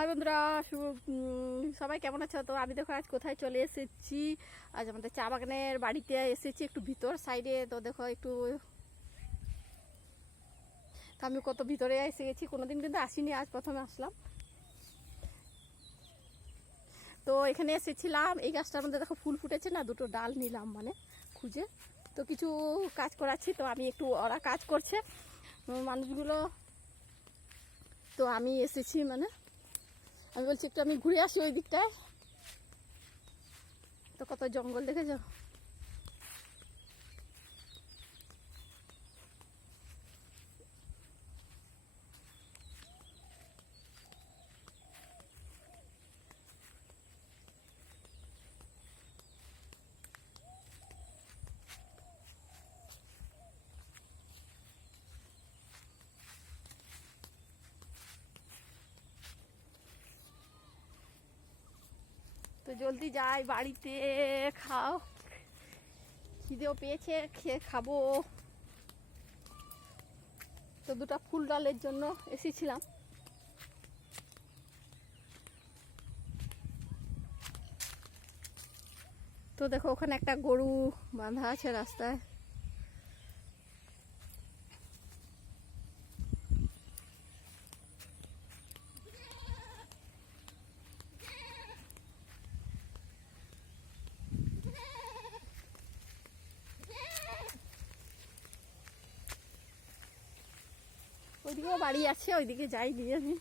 High বন্ধুরা সবাই কেমন আছো? তো আমি দেখো আজ কোথায় চলে এসেছি। আজ আমাদের চা বাগানের বাড়িতে এসেছি একটু ভিতর সাইডে। তো দেখো একটু তো আমি কত ভিতরে এসে গেছি, কোনোদিন কিন্তু আসিনি, আজ প্রথমে আসলাম। তো এখানে এসেছিলাম, এই গাছটার মধ্যে দেখো ফুল ফুটেছে না, দুটো ডাল নিলাম মানে খুঁজে। তো কিছু কাজ করাচ্ছি তো আমি একটু ওরা কাজ করছে। মানুষগুলো তো আমি এসেছি মানে আমি বলছি একটু আমি ঘুরে আসি ওই দিকটায়। তো কত জঙ্গল দেখেছ? তো জলদি যাই বাড়িতে, খাও। খিদেও পেয়েছে, খেয়ে খাব। তো দুটা ফুল ডালের জন্য এসেছিলাম। তো দেখো, ওখানে একটা গরু বাঁধা আছে রাস্তায়। ওইদিকেও বাড়ি আছে, ওইদিকে যাইনি আমি।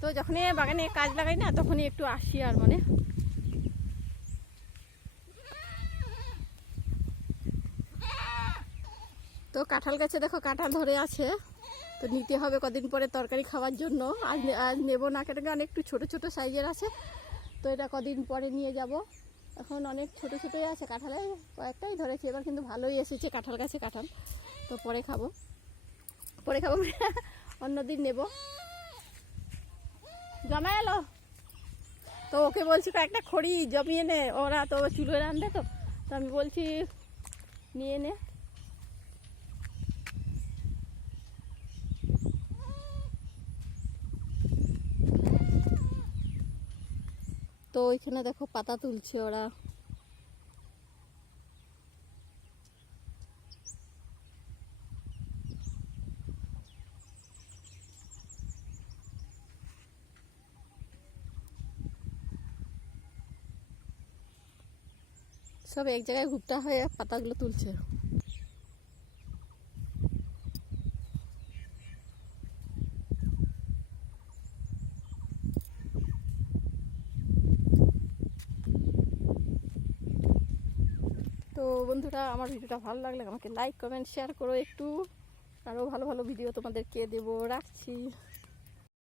তো যখনই বাগানে কাজ লাগাই না, তখনই একটু আসি আর মানে। তো কাঁঠাল গাছে দেখো, কাঁঠাল ধরে আছে। তো নিতে হবে কদিন পরে তরকারি খাওয়ার জন্য। আজ নেব না কেন অনেক একটু ছোট ছোট সাইজের আছে। তো এটা কদিন পরে নিয়ে যাব। এখন অনেক ছোটো ছোটোই আছে কাঁঠালে, কয়েকটাই ধরেছি, এবার কিন্তু ভালোই এসেছে কাঁঠাল গাছে কাঁঠাল। তো পরে খাব। পরে খাব অন্যদিন নেব। জমা এলো? তো ওকে বলছি একটা খড়ি জমিয়ে নে, ওরা তো চুলোয় রান্ধে তো। তো আমি বলছি, নিয়ে নে। তো ওইখানে দেখো পাতা তুলছে ওরা। সব এক জায়গায় ঘুরটা হয়ে পাতাগুলো তুলছে। তো বন্ধুরা, আমার ভিডিওটা ভালো লাগলে আমাকে লাইক কমেন্ট শেয়ার করো একটু। আরও ভালো ভালো ভিডিও তোমাদেরকে দেবো। রাখছি।